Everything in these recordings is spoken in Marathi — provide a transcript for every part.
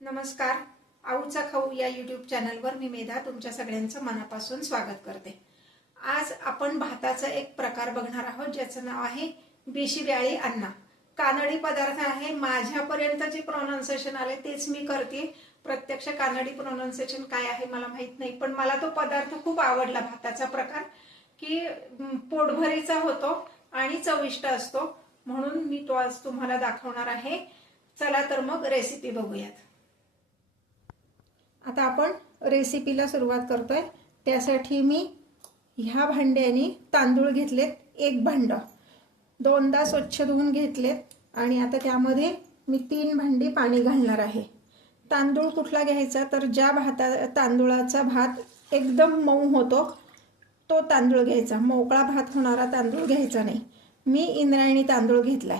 नमस्कार. आऊचा खाऊ या यूट्यूब चॅनलवर मी मेधा तुमच्या सगळ्यांचं मनापासून स्वागत करते. आज आपण भाताचा एक प्रकार बघणार आहोत ज्याचं नाव आहे बिशीब्याळी अन्ना. कानडी पदार्थ आहे. माझ्यापर्यंत जे प्रोनाउन्सिएशन आले तेच मी करते. प्रत्यक्ष कानडी प्रोनाउन्सिएशन काय आहे मला माहित नाही, पण मला तो पदार्थ खूप आवडला. भाताचा प्रकार की पोटभरीचा होतो आणि चविष्ट असतो, म्हणून मी तो आज तुम्हाला दाखवणार आहे. चला तर मग रेसिपी बघूयात. आता आपण रेसिपीला सुरुवात करतोय. त्यासाठी मी ह्या भांड्याने तांदूळ घेतलेत, एक भांड दोनदा स्वच्छ धुवून घेतलेत आणि आता त्यामध्ये मी 3 भांडी पाणी घालणार आहे. तांदूळ कुठला घ्यायचा तर ज्या तांदूळाचा भात एकदम मऊ होतो तो तांदूळ घ्यायचा. मोकळा भात होणारा तांदूळ घ्यायचा नाही. मी इंद्रायणी तांदूळ घेतलाय.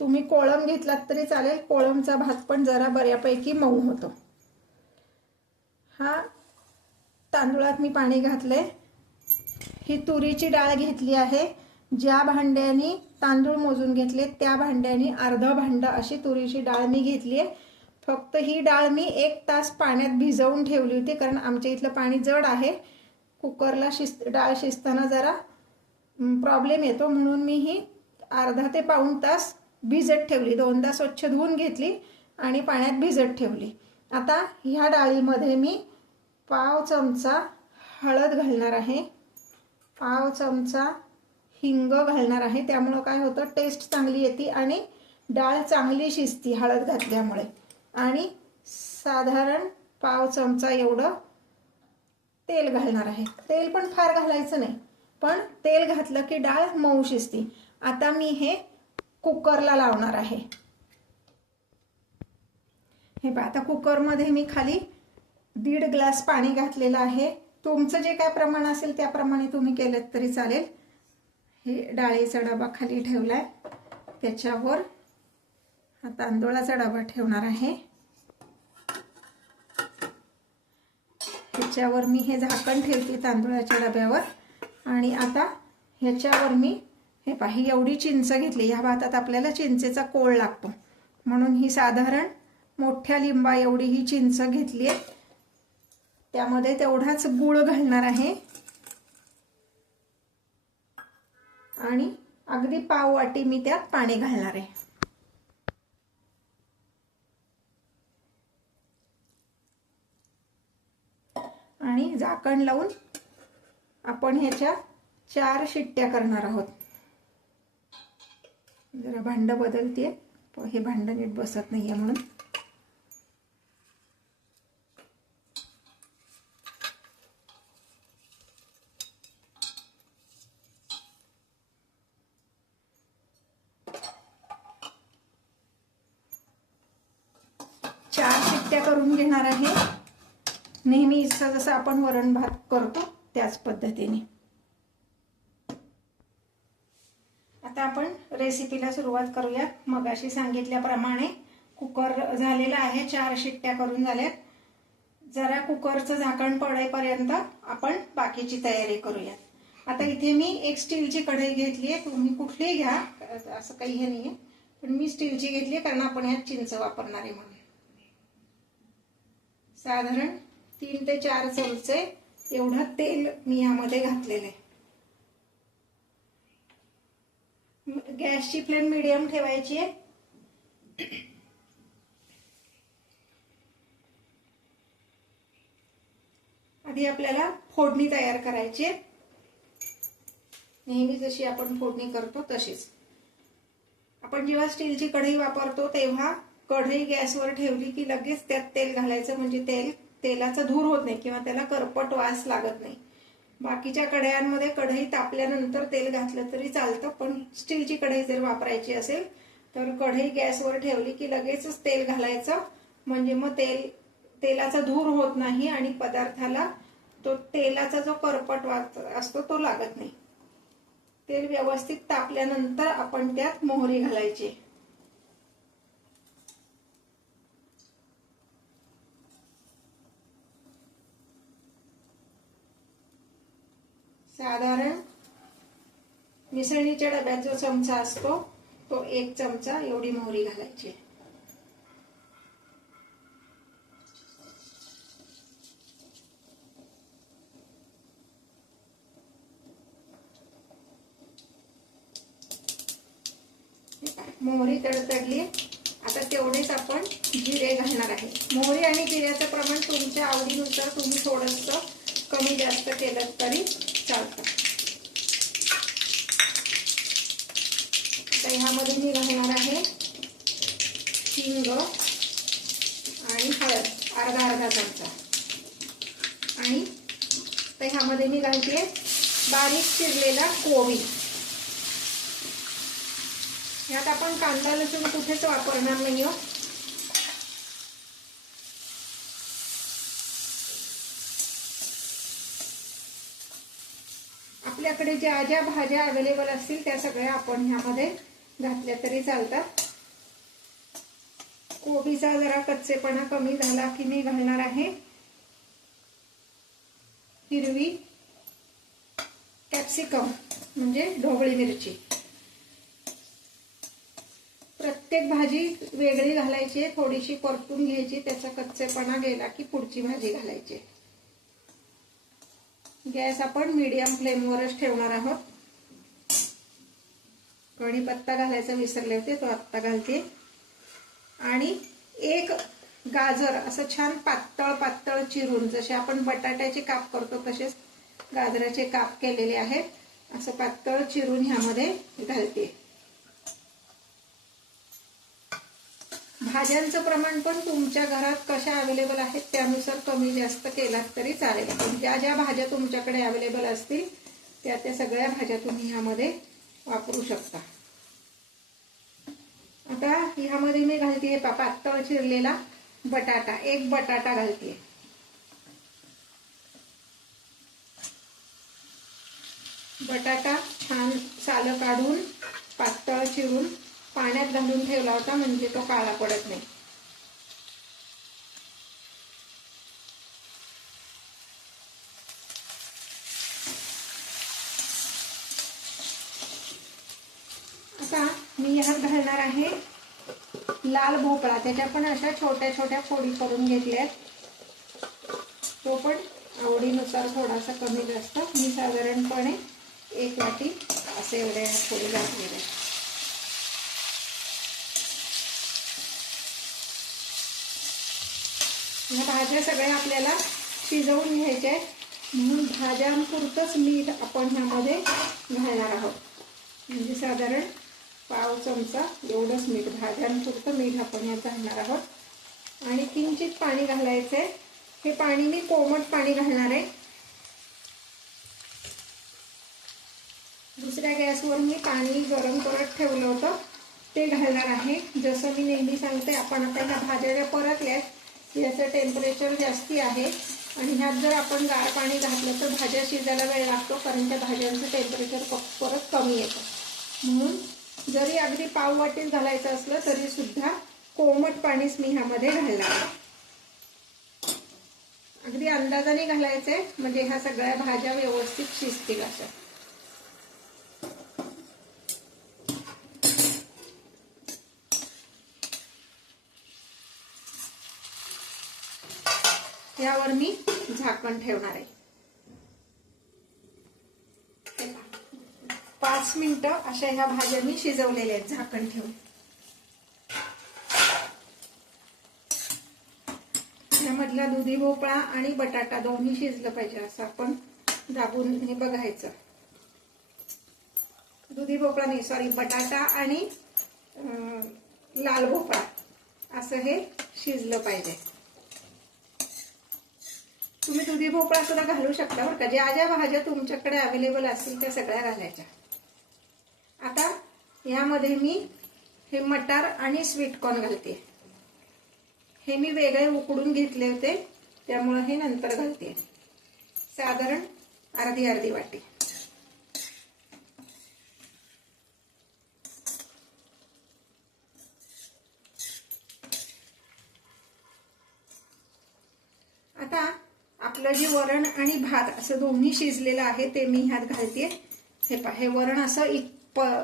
तुम्ही कोळम घेतलात तरी चालेल. कोळमचा भात पण जरा बऱ्यापैकी मऊ होतो. हा तांदूळात मी पाणी घातले. ही तुरीची डाळ घेतली आहे. ज्या भांड्याने तांदूळ मोजून घेतले त्या भांड्याने अर्धा भांड अशी तुरीची डाळ मी घेतली आहे. फक्त ही डाळ मी 1 तास पाण्यात भिजवून ठेवली होती, कारण आमच्या इथलं पाणी जड आहे. कुकरला डाळ शिजताना जरा प्रॉब्लेम येतो, म्हणून मी ही अर्धा ते पाऊण तास भिजत ठेवली. 2दा स्वच्छ धुवून घेतली आणि पाण्यात भिजत ठेवली. आता ह्या डाळीमध्ये मी पाव चमचा हळद घालणार आहे. पाव चमचा हिंग घालणार आहे. त्यामुळे काय होतं, टेस्ट चांगली येते आणि डाळ चांगली शिजती हळद घातल्यामुळे. आणि साधारण पाव चमचा एवढं तेल घालणार आहे. तेल पण फार घालायचं नाही, पण तेल घातलं की डाळ मऊ शिजती. आता मी हे कुकरला लावणार आहे. हे पहा, आता कुकरमध्ये मी खाली 1.5 ग्लास पाणी घातलेलं आहे. तुमचं जे काय प्रमाण असेल त्याप्रमाणे तुम्ही केलं तरी चालेल. हे डाळीचा डबा खाली ठेवलाय, त्याच्यावर हा तांदूळाचा डबा ठेवणार आहे. त्याच्यावर मी हे झाकण ठेवते तांदूळाच्या डब्यावर. आणि आता ह्याच्यावर मी हे पहा, ही एवढी चिंच घेतली. ह्या भातात आपल्याला चिंचेचा कोळ लागतो, म्हणून ही साधारण मोठ्या लिंबा एवढी ही चिंच घेतली आहे. त्यामध्ये तेवढाच गूळ घालणार आहे आणि अगदी पाव वाटी मी त्यात पाणी घालणार आहे. आणि झाकण लावून आपण ह्याच्या 4 शिट्ट्या करणार आहोत. जरा भांड बदलते, हे भांड नीट बसत नाहीये म्हणून. चार शिट्ट्या करून घेणार आहे. नेहमी जसं आपण वरण भात करतो त्याच पद्धतीने. आता आपण रेसिपीला सुरुवात करूया. मगाशी सांगितल्याप्रमाणे कुकर झालेला आहे. 4 शिट्ट्या करून झाल्यात. जरा कुकरचं झाकण पडेपर्यंत आपण बाकीची तयारी करूया. आता इथे मी एक स्टीलची कढई घेतली आहे. तुम्ही कुठलीही घ्या, असं काही हे नाहीये, पण मी स्टीलची घेतली कारण आपण यात चिंच वापरणार आहे म्हणून. साधारण 3 ते 4 चमचे एवढं तेल मी यामध्ये घातलेलं आहे. गॅसची फ्लेम मीडियम ठेवायची आहे. आधी आपल्याला फोडणी तयार करायची आहे. नेहमी जशी आपण फोडणी करतो तशीच. आपण जेव्हा स्टीलची कढई वापरतो तेव्हा कढई गॅसवर ठेवली की लगेच त्यात तेल घालायचं, म्हणजे तेलाचा धूर होत नाही किंवा त्याला करपट वास लागत नाही. बाकीच्या कढयांमध्ये कढई तापल्यानंतर तेल घातलं तरी चालतं, पण स्टीलची कढई जर वापरायची असेल तर कढई गॅसवर ठेवली की लगेचच तेल घालायचं, म्हणजे मग तेलाचा धूर होत नाही आणि पदार्थाला तो तेलाचा जो करपट वास असतो तो लागत नाही. तेल व्यवस्थित तापल्यानंतर आपण त्यात मोहरी घालायची. साधारण मिसळणीच्या डब्यात जो चमचा असतो तो 1 चमचा एवढी मोहरी घालायची. मोहरी तडतडली. आता तेवढेच आपण जिरे घालणार आहे. मोहरी आणि जिऱ्याचं प्रमाण तुमच्या आवडीनुसार तुम्ही थोडंसं कमी जास्त केलं तरी चालतं. आता ह्यामध्ये मी घालणार आहे हिंग आणि हळद अर्धा चमचा. आणि तर ह्यामध्ये मी घालते बारीक चिरलेला कोबी. यात आपण कांदा लसूण कुठेच वापरणार नाही हो. आपल्याकडे ज्या ज्या भाज्या अवेलेबल असतील त्या सगळ्या आपण ह्यामध्ये घातल्या तरी चालतात. कोबीचा जरा कच्चेपणा कमी झाला की मी घालणार आहे हिरवी कॅप्सिकम म्हणजे ढोबळी मिरची. प्रत्येक भाजी वेगळी घालायची, थोडीशी परतून घ्यायची, त्याचा कच्चेपणा गेला की पुढची भाजी घालायची. गॅस आपण मीडियम फ्लेमवरच ठेवणार आहोत. कढीपत्ता घालायचा विसरले होते, तो आत्ता घालते. आणि एक गाजर असं छान पातळ पातळ चिरून, जसे आपण बटाट्याचे काप करतो तसेच गाजराचे काप केलेले आहेत, असं पातळ चिरून ह्यामध्ये घालते. भाज्यांचं प्रमाण पण तुमच्या घरात कशा अवेलेबल आहेत त्यानुसार कमी जास्त केलात तरी चालेल. पण ज्या ज्या भाज्या तुमच्याकडे अवेलेबल असतील त्या त्या सगळ्या भाज्या तुम्ही ह्यामध्ये वापरू शकता. आता ह्यामध्ये मी घालते पातळ चिरलेला बटाटा, एक बटाटा घालते. बटाटा छान सालं काढून पातळ चिरून पाण्यात घालून ठेवला होता, म्हणजे तो काळा पडत नाही. आता मी ह्यात घालणार आहे लाल भोपळा. त्याच्या पण अशा छोट्या छोट्या फोडी करून घेतल्यात. तो पण आवडीनुसार थोडासा कमी जास्त. मी साधारणपणे 1 वाटी असे एवढे फोडी घातलेले आहेत. ह्या भाज्या सगळ्या आपल्याला शिजवून घ्यायच्या आहेत, म्हणून भाज्यांपुरतंच मीठ आपण ह्यामध्ये घालणार आहोत. म्हणजे साधारण पाव चमचा एवढंच मीठ, भाज्यांपुरतं मीठ आपण यात घालणार आहोत. आणि किंचित पाणी घालायचंय. हे पाणी मी कोमट पाणी घालणार आहे. दुसऱ्या गॅसवर मी पाणी गरम करत ठेवलं होतं ते घालणार आहे. जसं मी नेहमी सांगते, आपण आता ह्या भाज्या ज्या परतल्यात याचं टेम्परेचर जास्ती आहे आणि ह्यात जर आपण गार पाणी घातलं तर भाज्या शिजायला वेळ लागतो, कारण त्या भाज्यांचं टेम्परेचर परत कमी येतं. म्हणून जरी अगदी पाव वाटीत घालायचं असलं तरी सुद्धा कोमट पाणीच मी ह्यामध्ये घालणार आहे. अगदी अंदाजाने घालायचंय, म्हणजे ह्या सगळ्या भाज्या व्यवस्थित शिजतील अशा. यावर मी झाकण ठेवणार आहे. 5 मिनिटं अशा ह्या भाज्या मी शिजवलेल्या आहेत झाकण ठेवून. यामधला दुधी भोपळा आणि बटाटा दोन्ही शिजलं पाहिजे असं आपण दाबून हे बघायचं. दुधी भोपळा नाही, सॉरी, बटाटा आणि लाल भोपळा असं हे शिजलं पाहिजे. तुम्ही दुधी भोपळा सुद्धा घालू शकता बरं का. ज्या ज्या भाज्या तुमच्याकडे अवेलेबल असतील त्या सगळ्या घालायच्या. आता यामध्ये मी हे मटार आणि स्वीटकॉर्न घालते. हे मी वेगळे उकडून घेतले होते त्यामुळे हे नंतर घालते. साधारण अर्धी वाटी. आता आपलं जे वरण आणि भात असं दोन्ही शिजलेलं आहे ते मी ह्यात घालते. हे पहा, हे वरण असं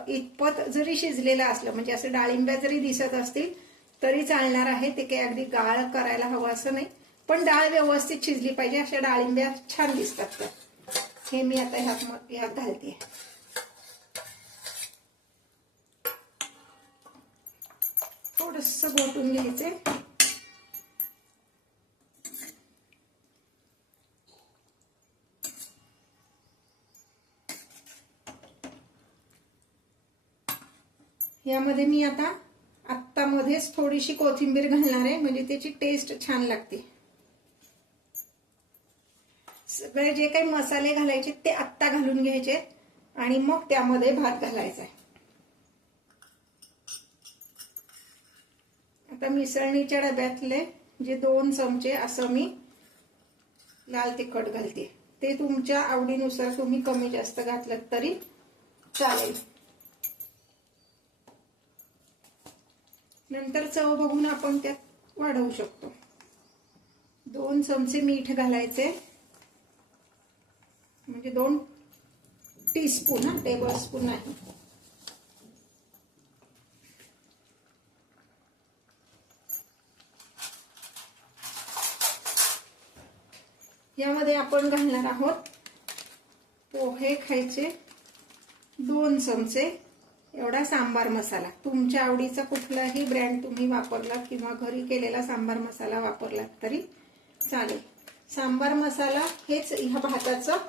इतपत जरी शिजलेलं असलं, म्हणजे असं डाळिंब्या जरी दिसत असतील तरी चालणार आहे. ते काही अगदी गाळ करायला हवं असं नाही, पण डाळ व्यवस्थित शिजली पाहिजे. अशा डाळिंब्या छान दिसतात. तर हे मी आता ह्यात घालते. थोडंसं घोटून घ्यायचे. यामध्ये मी आत्ता मध्येच थोडीशी कोथिंबीर घालणार आहे, म्हणजे त्याची टेस्ट छान लागते. सगळे जे काही मसाले घालायचे ते आत्ता घालून घ्यायचे आणि मग त्यामध्ये भात घालायचा आहे. आता मिसळणीच्या डब्यातले जे 2 चमचे असं मी लाल तिखट घालते. ते तुमच्या आवडीनुसार तुम्ही कमी जास्त घातलं तरी चालेल. नंतर चव बघून आपण त्यात वाढवू शकतो. 2 चमचे मीठ घालायचे, म्हणजे 2 टीस्पून, टेबल स्पून नाही. यामध्ये आपण घालणार आहोत पोहे खायचे 2 चमचे एवढा सांबार मसाला. तुमच्या आवडीचा कुठलाही ब्रँड तुम्ही वापरला किंवा घरी केलेला सांबार मसाला वापरला तरी चालेल. सांबार मसाला हेच ह्या भाताचं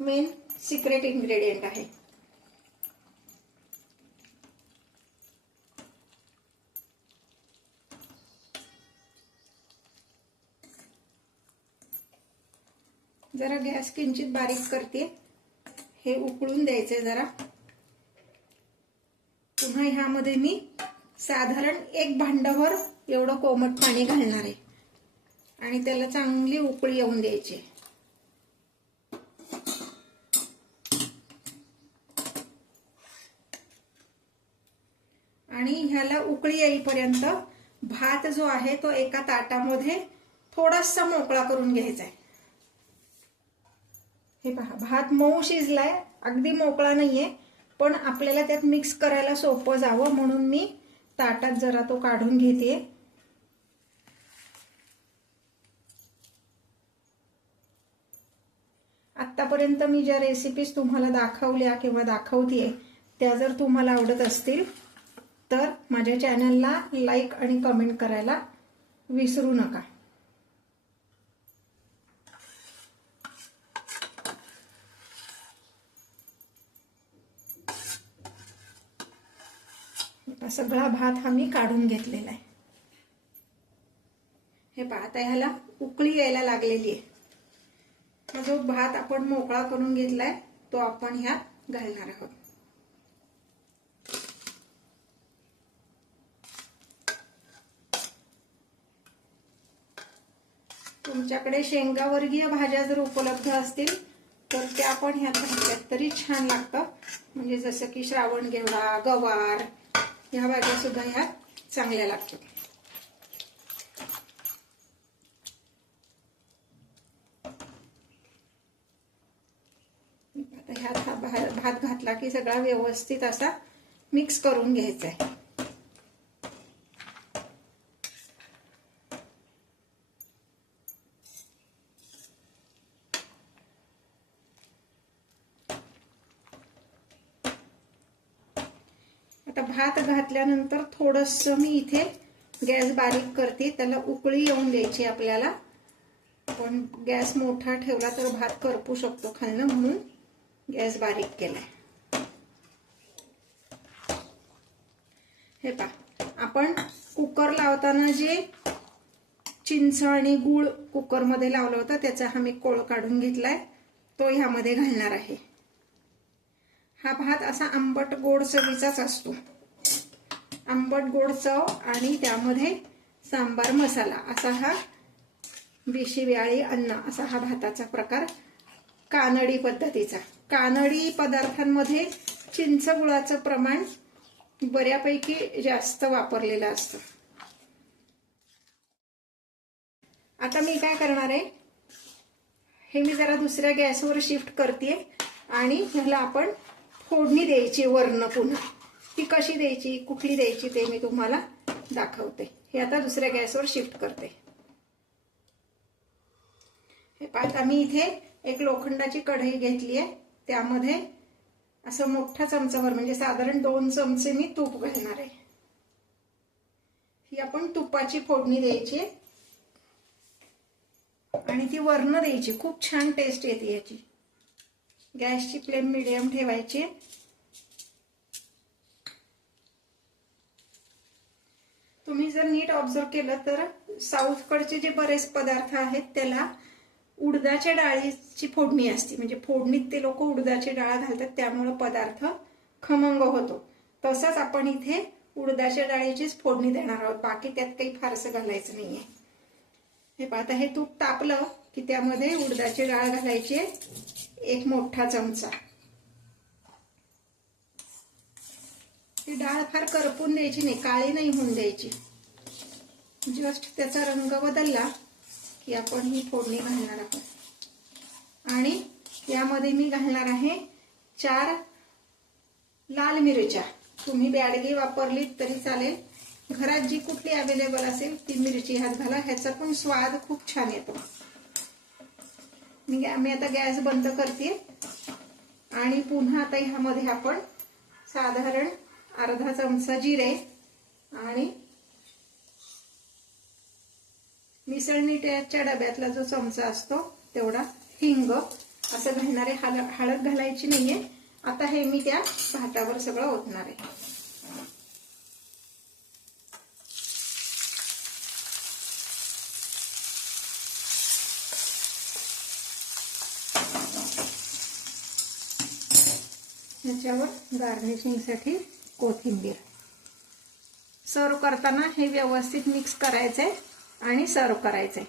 मेन सिक्रेट इन्ग्रेडियंट आहे. जरा गॅस किंचित बारीक करते. हे उकळून द्यायचे जरा. पुन्हा ह्यामध्ये मी साधारण 1 भांडभर एवढं कोमट पाणी घालणार आहे आणि त्याला चांगली उकळी येऊन द्यायची. आणि ह्याला उकळी येईपर्यंत भात जो आहे तो एका ताटामध्ये थोडासा मोकळा करून घ्यायचा आहे. हे पहा, भात मऊ शिजलाय, अगदी मोकळा नाहीये, पण आपल्याला त्यात मिक्स करायला सोपं जावं म्हणून मी ताटात जरा तो काढून घेते. आतापर्यंत मी ज्या रेसिपीज तुम्हाला दाखवल्या किंवा दाखवतेय त्या जर तुम्हाला आवडत असतील तर माझ्या चॅनलला लाईक आणि कमेंट करायला विसरू नका. सगळा भात हा मी काढून घेतलेला आहे. हे पहा, आता ह्याला उकळी यायला लागलेली आहे. हा जो भात आपण मोकळा करून घेतलाय तो आपण ह्यात घालणार आहोत. तुमच्याकडे शेंगावर्गीय भाज्या जर उपलब्ध असतील तर त्या पण ह्यात घातल्यात तरी छान लागतं. म्हणजे जसं की श्रावण घेवडा, गवार, ह्या भाज्या सुद्धा ह्यात चांगल्या लागतात. आता ह्यात हा भात घातला की सगळा व्यवस्थित असा मिक्स करून घ्यायचा आहे. आता भात घातल्यानंतर थोडंसं मी इथे गॅस बारीक करते. त्याला उकळी येऊन द्यायची आपल्याला. पण गॅस मोठा ठेवला तर भात करपू शकतो खालनं, म्हणून गॅस बारीक केलाय. हे पहा, आपण कुकर लावताना जे चिंच आणि गूळ कुकरमध्ये लावलं होतं त्याचा हा मी कोळ काढून घेतलाय, तो ह्यामध्ये घालणार आहे. हा भात असा आंबट गोड चवीचाच असतो. आंबट गोड चव आणि त्यामध्ये सांबार मसाला असा हा बिशीब्याळी अन्न असा हा भाताचा प्रकार कानडी पद्धतीचा. कानडी पदार्थांमध्ये चिंच गुळाचं प्रमाण बऱ्यापैकी जास्त वापरलेलं असतं. आता मी काय करणार आहे, हे मी जरा दुसऱ्या गॅसवर शिफ्ट करते आणि ह्याला आपण फोडणी द्यायची वरनं. पुन्हा ती कशी द्यायची, कुठली द्यायची ते मी तुम्हाला दाखवते. हे आता दुसऱ्या गॅसवर शिफ्ट करते. हे पाहता, मी इथे एक लोखंडाची कढई घेतली आहे. त्यामध्ये असं मोठा चमचाभर म्हणजे साधारण 2 चमचे मी तूप घालणार आहे. ही आपण तुपाची फोडणी द्यायची आणि ती वरनं द्यायची. खूप छान टेस्ट येते याची. गॅसची फ्लेम मीडियम ठेवायची. तुम्ही जर नीट ऑब्झर्व केलं तर साऊथकडचे जे बरेच पदार्थ आहेत त्याला उडदाच्या डाळीची फोडणी असते. म्हणजे फोडणीत ते लोक उडदाची डाळ घालतात, त्यामुळे पदार्थ खमंग होतो. तसंच आपण इथे उडदाच्या डाळीचीच फोडणी देणार आहोत. बाकी त्यात काही फारसं घालायचं नाहीये. हे पहा, आता हे तूप तापलं की त्यामध्ये उडदाची डाळ घालायची, 1 मोठा चमचा. ही डाळ फार करपून द्यायची नाही, काळी नाही होऊन द्यायची. जस्ट त्याचा रंग बदलला की आपण ही फोडणी घालणार आहोत. आणि यामध्ये मी घालणार आहे 4 लाल मिरच्या. तुम्ही बॅडगी वापरली तरी चालेल. घरात जी कुठली अवेलेबल असेल ती मिरची ह्यात घाला. ह्याचा पण स्वाद खूप छान येतो. मी आता गॅस बंद करते आणि पुन्हा आता ह्यामध्ये आपण साधारण अर्धा चमचा जिरे आणि मिसळणीच्या डब्यातला जो चमचा असतो तेवढा हिंग असं घालणारे. हळद घालायची नाहीये. आता हे मी त्या भातावर सगळं ओतणार आहे. ह्याच्यावर गार्निशिंगसाठी कोथिंबीर. सर्व करताना हे व्यवस्थित मिक्स करायचंय आणि सर्व करायचंय.